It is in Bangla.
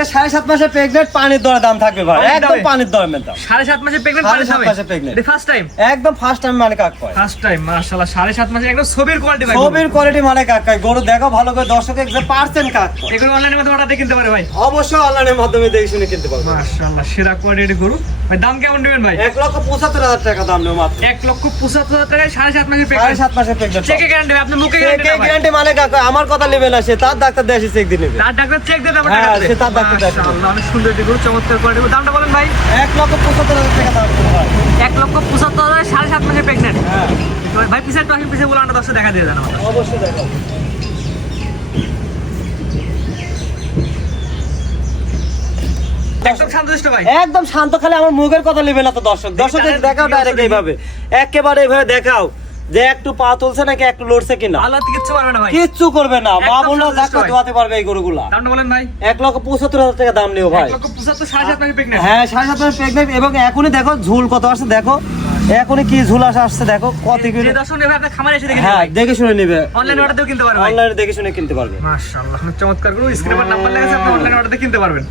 আজকে 7.5 মাসে প্রেগনেন্ট, পানির দরে দাম থাকবে ভাই, একদম পানির দরে দাম। 7.5 মাসে প্রেগনেন্ট, 7.5 মাসে প্রেগনেন্ট, এটা ফার্স্ট টাইম, একদম ফার্স্ট টাইম মানে কাক কয়, ফার্স্ট টাইম মাশাআল্লাহ। 7.5 মাসে একদম ছবির কোয়ালিটি ভাই, ছবির কোয়ালিটি মানে কাক কয়। গরু দেখো ভালো করে, দর্শকে যে পারছেন কাক কয়। এগুলো অনলাইনের মাধ্যমে অর্ডার দিয়ে কিনতে পারে ভাই, অবশ্যই অনলাইনের মাধ্যমে দেখে শুনে কিনতে পারবে। মাশাআল্লাহ সেরা কোয়ালিটির গরু ভাই। দাম কেমন নেবেন ভাই? 1,75,000 টাকা দাম নেব মাত্র। 1,75,000 টাকায় 7.5 মাসের প্রেগনেন্ট, 7.5 মাসের প্রেগনেন্ট। চেকে গ্যারান্টি আপনি মুখে গ্যারান্টি না ভাই, গ্যারান্টি মানে কাক কয়, আমার কথা নেবে না, সে তার ডাক্তার দেশে চেক দিয়ে নেবে। তার ডাক্তার চেক দিয়ে তারপর হ্যাঁ, টাকা দেবে। সে তার ডাক্তার দেয়। মাশাআল্লাহ অনেক সুন্দর একটি গরু, চমৎকার কোয়ালিটি। দামটা বলেন ভাই? 1,75,000 টাকা দাম নেব ভাই। 1,75,000 7.5 মাসের প্রেগনেন্ট। হ্যাঁ, ভাই পিছে তো পিছে বলে আমরা দর্শক দেখা দিয়ে দেন আমাদের। অবশ্যই দেখো। একদম শান্তশিষ্ট ভাই, একদম শান্ত, খালি আমার মুখের কথা নেবে না তো দর্শক। দর্শক দেখাও ডাইরেক্ট এইভাবে, একেবারে এইভাবে দেখাও যে একটু পা তুলছে নাকি একটু লড়ছে কিনা। আল্লাহ থেকে কিচ্ছু পারবে না ভাই, কিচ্ছু করবে না, মা একদম বোনরা সন্তুষ্ট দেখা ভাই। দোয়াতে পারবে এই গরুগুলা। দামটা বলেন ভাই? 1,75,000 টাকা দাম নেও ভাই। 1,75,000 7.5 মাসের প্রেগনেন্ট। হ্যাঁ, 7.5 মাস প্রেগনেন্ট, এবং এখনই দেখো ঝুল কত আসছে, দেখো এখনই কি ঝুল আসছে, দেখো কত কি। যে দর্শক নেবে আপনার খামারে এসে দেখে হ্যাঁ, দেখে শুনে নিবে, অনলাইন অর্ডার দিয়েও কিনতে পারবে ভাই। অনলাইনে দেখে শুনে কিনতে পারবে। মাশাআল্লাহ চমৎকার গরু, স্ক্রিনে নাম্বার লেখা আছে, আপনি অনলাইন অর্ডার দিয়ে কিনতে পারবেন।